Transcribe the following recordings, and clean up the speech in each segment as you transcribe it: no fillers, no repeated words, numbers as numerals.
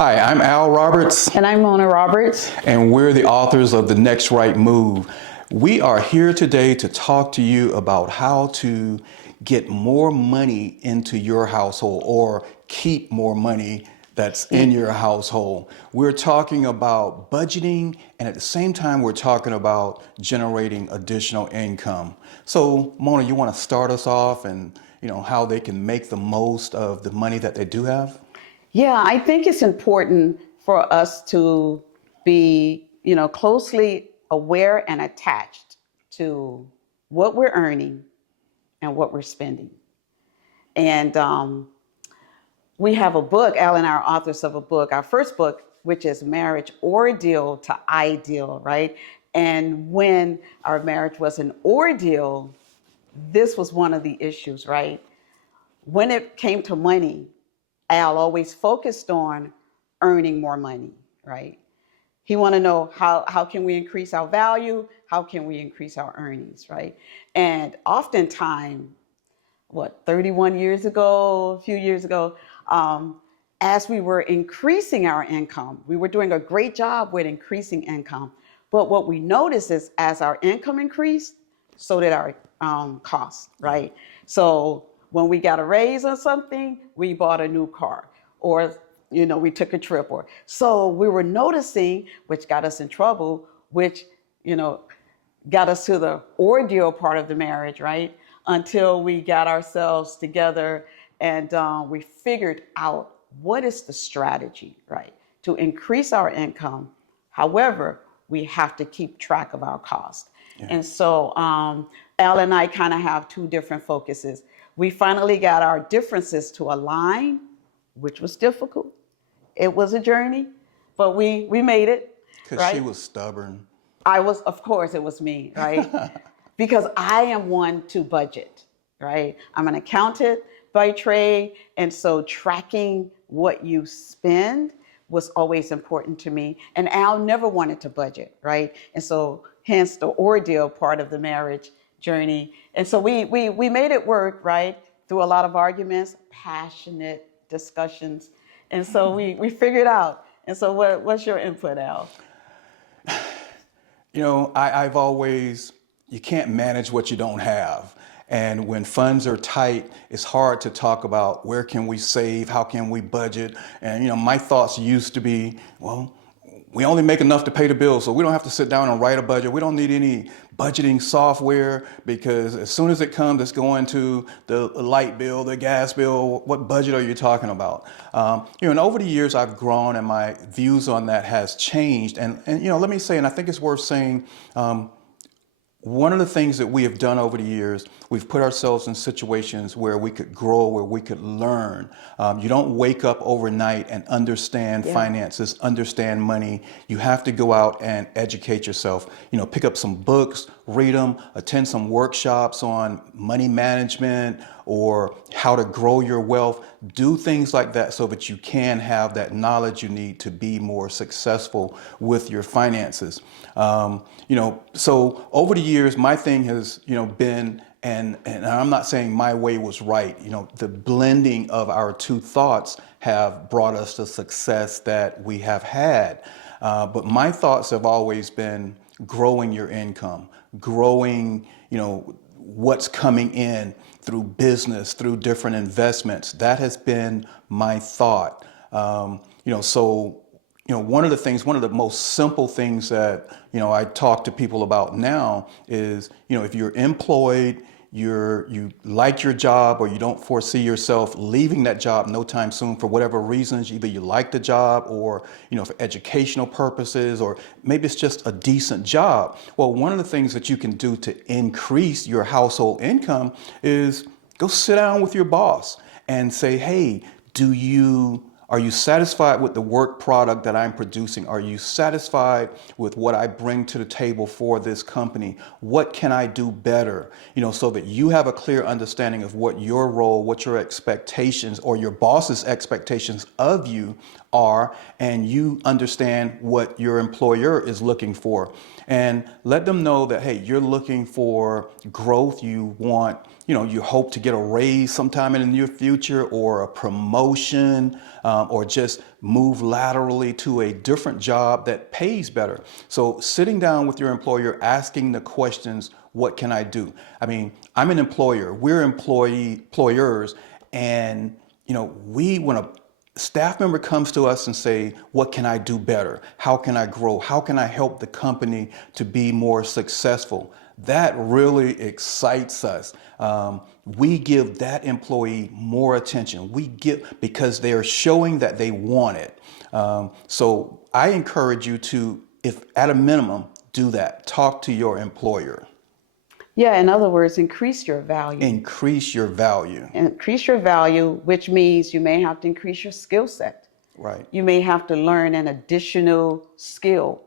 Hi, I'm Al Roberts, And I'm Mona Roberts. and we're the authors of The Next Right Move. We are here today to talk to you about how to get more money into your household or keep more money that's in your household. We're talking about budgeting, and at the same time, we're talking about generating additional income. So, Mona, you want to start us off and how they can make the most of the money that they do have? Yeah, I think it's important for us to be, closely aware and attached to what we're earning and what we're spending. And we have a book, Al and I are authors of a book, our first book, which is Marriage Ordeal to Ideal, right? And when our marriage was an ordeal, this was one of the issues, right? When it came to money, Al always focused on earning more money, right? He want to know how can we increase our value? How can we increase our earnings, right? And oftentimes, 31 years ago, a few years ago, as we were increasing our income, we were doing a great job with increasing income. But what we noticed is as our income increased, so did our costs, right? So when we got a raise on something, we bought a new car, or we took a trip, or so we were noticing, which got us in trouble, which you know got us to the ordeal part of the marriage, right? Until we got ourselves together and we figured out what is the strategy, right, to increase our income. However, we have to keep track of our cost. Yeah. And so Al and I kind of have two different focuses. We finally got our differences to align, which was difficult. It was a journey, but we made it. Because right? she was stubborn. Of course, it was me, right? Because I am one to budget, right? I'm an accountant by trade. And so tracking what you spend was always important to me. And Al never wanted to budget, right? And so hence the ordeal part of the marriage journey. And so we made it work, right? Through a lot of arguments, passionate discussions. And so we figured out. And so what's your input, Al? I've always, you can't manage what you don't have. And when funds are tight, it's hard to talk about where can we save, how can we budget. And, my thoughts used to be, well, we only make enough to pay the bills, so we don't have to sit down and write a budget. We don't need any budgeting software because as soon as it comes, it's going to the light bill, the gas bill. What budget are you talking about? And over the years, I've grown and my views on that has changed. And let me say, and I think it's worth saying, one of the things that we have done over the years, we've put ourselves in situations where we could grow, where we could learn. You don't wake up overnight and understand finances, understand money. You have to go out and educate yourself. Pick up some books, read them, attend some workshops on money management or how to grow your wealth. Do things like that so that you can have that knowledge you need to be more successful with your finances. So over the years, my thing has, been, and I'm not saying my way was right. The blending of our two thoughts have brought us the success that we have had. But my thoughts have always been growing your income, growing, what's coming in through business, through different investments. That has been my thought. One of the most simple things that, I talk to people about now is, if you're employed, you like your job or you don't foresee yourself leaving that job no time soon for whatever reasons, either you like the job or, for educational purposes, or maybe it's just a decent job. Well, one of the things that you can do to increase your household income is go sit down with your boss and say, hey, are you satisfied with the work product that I'm producing? Are you satisfied with what I bring to the table for this company? What can I do better? So that you have a clear understanding of what your role, what your expectations or your boss's expectations of you are, and you understand what your employer is looking for. And let them know that, hey, you're looking for growth. You want, you hope to get a raise sometime in the near future, or a promotion, or just move laterally to a different job that pays better. So sitting down with your employer, asking the questions, what can I do? I mean, I'm an employer, we're employers, and when a staff member comes to us and say, what can I do better? How can I grow? How can I help the company to be more successful? That really excites us. We give that employee more attention. We give because they are showing that they want it. So I encourage you to, if at a minimum, do that. Talk to your employer. Yeah, in other words, increase your value. Increase your value. Increase your value, which means you may have to increase your skill set. Right. You may have to learn an additional skill.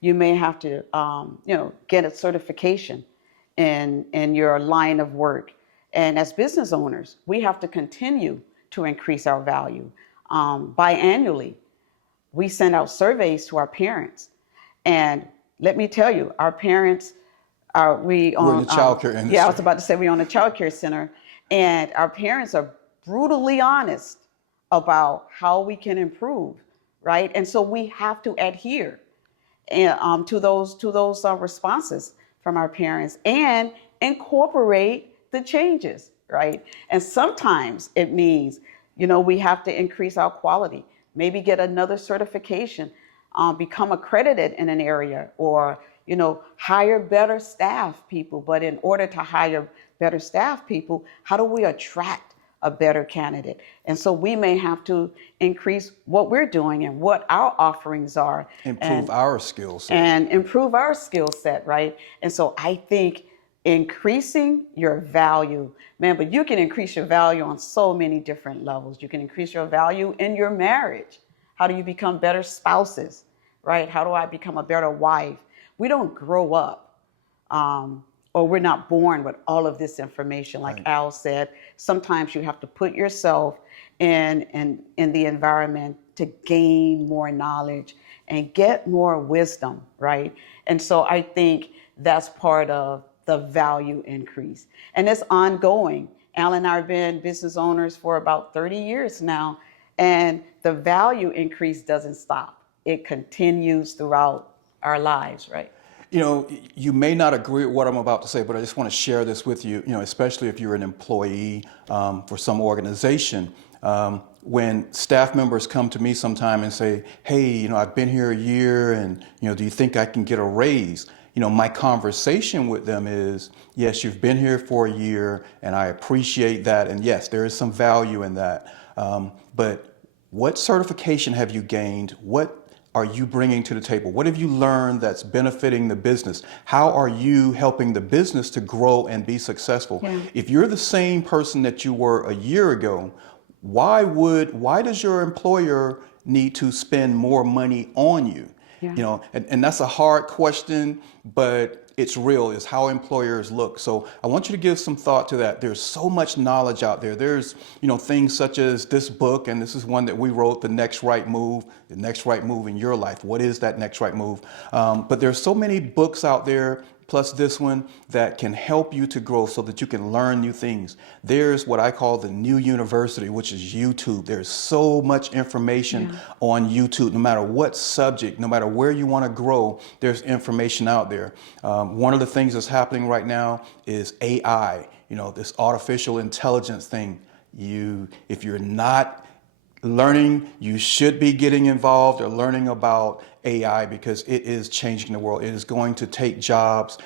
You may have to, get a certification in your line of work. And as business owners, we have to continue to increase our value. Biannually, we send out surveys to our parents. And let me tell you, our parents We're in the child care industry. Yeah, I was about to say we're on a child care center, and our parents are brutally honest about how we can improve, right? And so we have to adhere to those responses from our parents and incorporate the changes, right? And sometimes it means, we have to increase our quality, maybe get another certification, become accredited in an area, or hire better staff people. But in order to hire better staff people, how do we attract a better candidate? And so we may have to increase what we're doing and what our offerings are. Improve our skill set. And improve our skill set, right? And so I think increasing your value, man, but you can increase your value on so many different levels. You can increase your value in your marriage. How do you become better spouses, right? How do I become a better wife? We don't grow up, or we're not born with all of this information. Like Right. Al said, sometimes you have to put yourself in the environment to gain more knowledge and get more wisdom, right? And so I think that's part of the value increase. And it's ongoing. Al and I have been business owners for about 30 years now, and the value increase doesn't stop. It continues throughout our lives, right? You may not agree with what I'm about to say, but I just want to share this with you, especially if you're an employee for some organization. When staff members come to me sometime and say, hey, I've been here a year and, do you think I can get a raise? My conversation with them is, yes, you've been here for a year and I appreciate that. And yes, there is some value in that. But what certification have you gained? What are you bringing to the table? What have you learned that's benefiting the business? How are you helping the business to grow and be successful? Yeah. If you're the same person that you were a year ago, why does your employer need to spend more money on you? Yeah. And that's a hard question, but it's real, is how employers look. So I want you to give some thought to that. There's so much knowledge out there. There's, things such as this book, and this is one that we wrote, The Next Right Move in Your Life. What is that next right move? But there's so many books out there, plus this one, that can help you to grow so that you can learn new things. There's what I call the new university, which is YouTube. There's so much information on YouTube, no matter what subject, no matter where you want to grow, there's information out there. One of the things that's happening right now is AI, this artificial intelligence thing. If you're not learning, you should be getting involved or learning about AI, because it is changing the world. It is going to take jobs,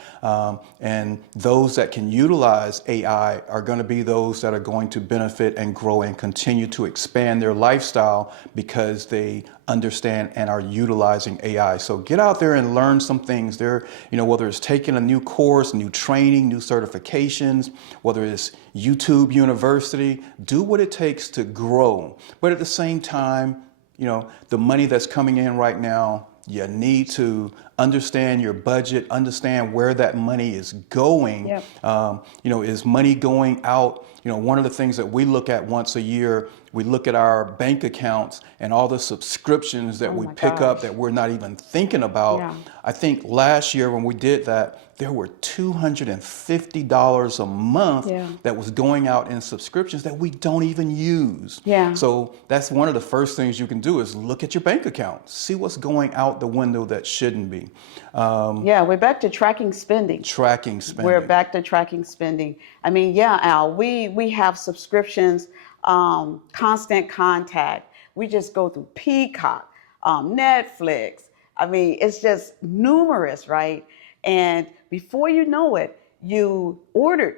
and those that can utilize AI are going to be those that are going to benefit and grow and continue to expand their lifestyle because they understand and are utilizing AI. So get out there and learn some things there, whether it's taking a new course, new training, new certifications, whether it's YouTube University, do what it takes to grow. But at the same time, the money that's coming in right now, you need to understand your budget, understand where that money is going. Yep. Is money going out? One of the things that we look at once a year, we look at our bank accounts and all the subscriptions that Oh we my pick up gosh. that we're not even thinking about. Yeah. I think last year when we did that, there were $250 a month Yeah. that was going out in subscriptions that we don't even use. Yeah. So that's one of the first things you can do is look at your bank account, see what's going out the window that shouldn't be. Yeah, we're back to tracking spending. Tracking spending. We're back to tracking spending. I mean, yeah, Al, we have subscriptions, Constant Contact. We just go through Peacock, Netflix. I mean, it's just numerous, right? And before you know it, you ordered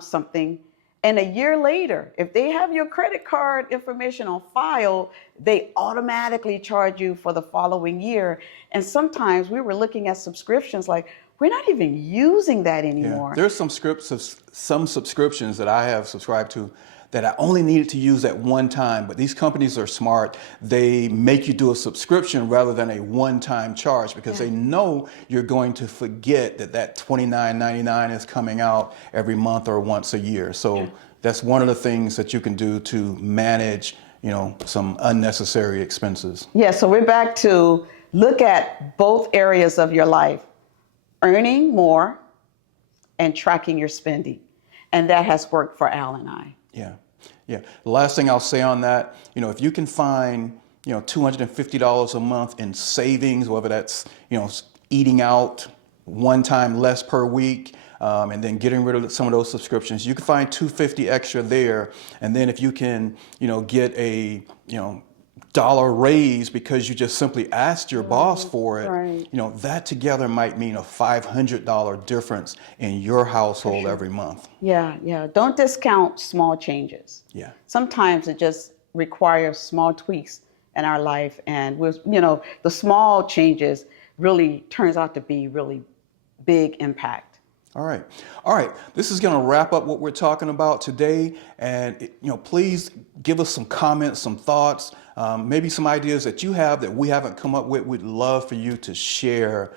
something, and a year later, if they have your credit card information on file, they automatically charge you for the following year. And sometimes we were looking at subscriptions like, we're not even using that anymore. There's some subscriptions that I have subscribed to that I only needed to use at one time, but these companies are smart. They make you do a subscription rather than a one-time charge because they know you're going to forget that $29.99 is coming out every month or once a year. So that's one of the things that you can do to manage, some unnecessary expenses. Yeah, so we're back to look at both areas of your life, earning more and tracking your spending. And that has worked for Al and I. Yeah. The last thing I'll say on that, if you can find, $250 a month in savings, whether that's, eating out one time less per week, and then getting rid of some of those subscriptions, you can find $250 extra there. And then if you can, get a, dollar raise because you just simply asked your boss for it, right. That together might mean a $500 difference in your household every month. Yeah. Don't discount small changes. Yeah. Sometimes it just requires small tweaks in our life, and the small changes really turns out to be really big impact. All right. This is going to wrap up what we're talking about today. And, please give us some comments, some thoughts, maybe some ideas that you have that we haven't come up with. We'd love for you to share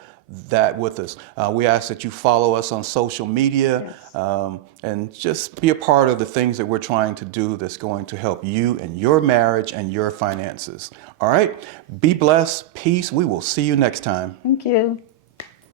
that with us. We ask that you follow us on social media, and just be a part of the things that we're trying to do that's going to help you and your marriage and your finances. All right. Be blessed. Peace. We will see you next time. Thank you.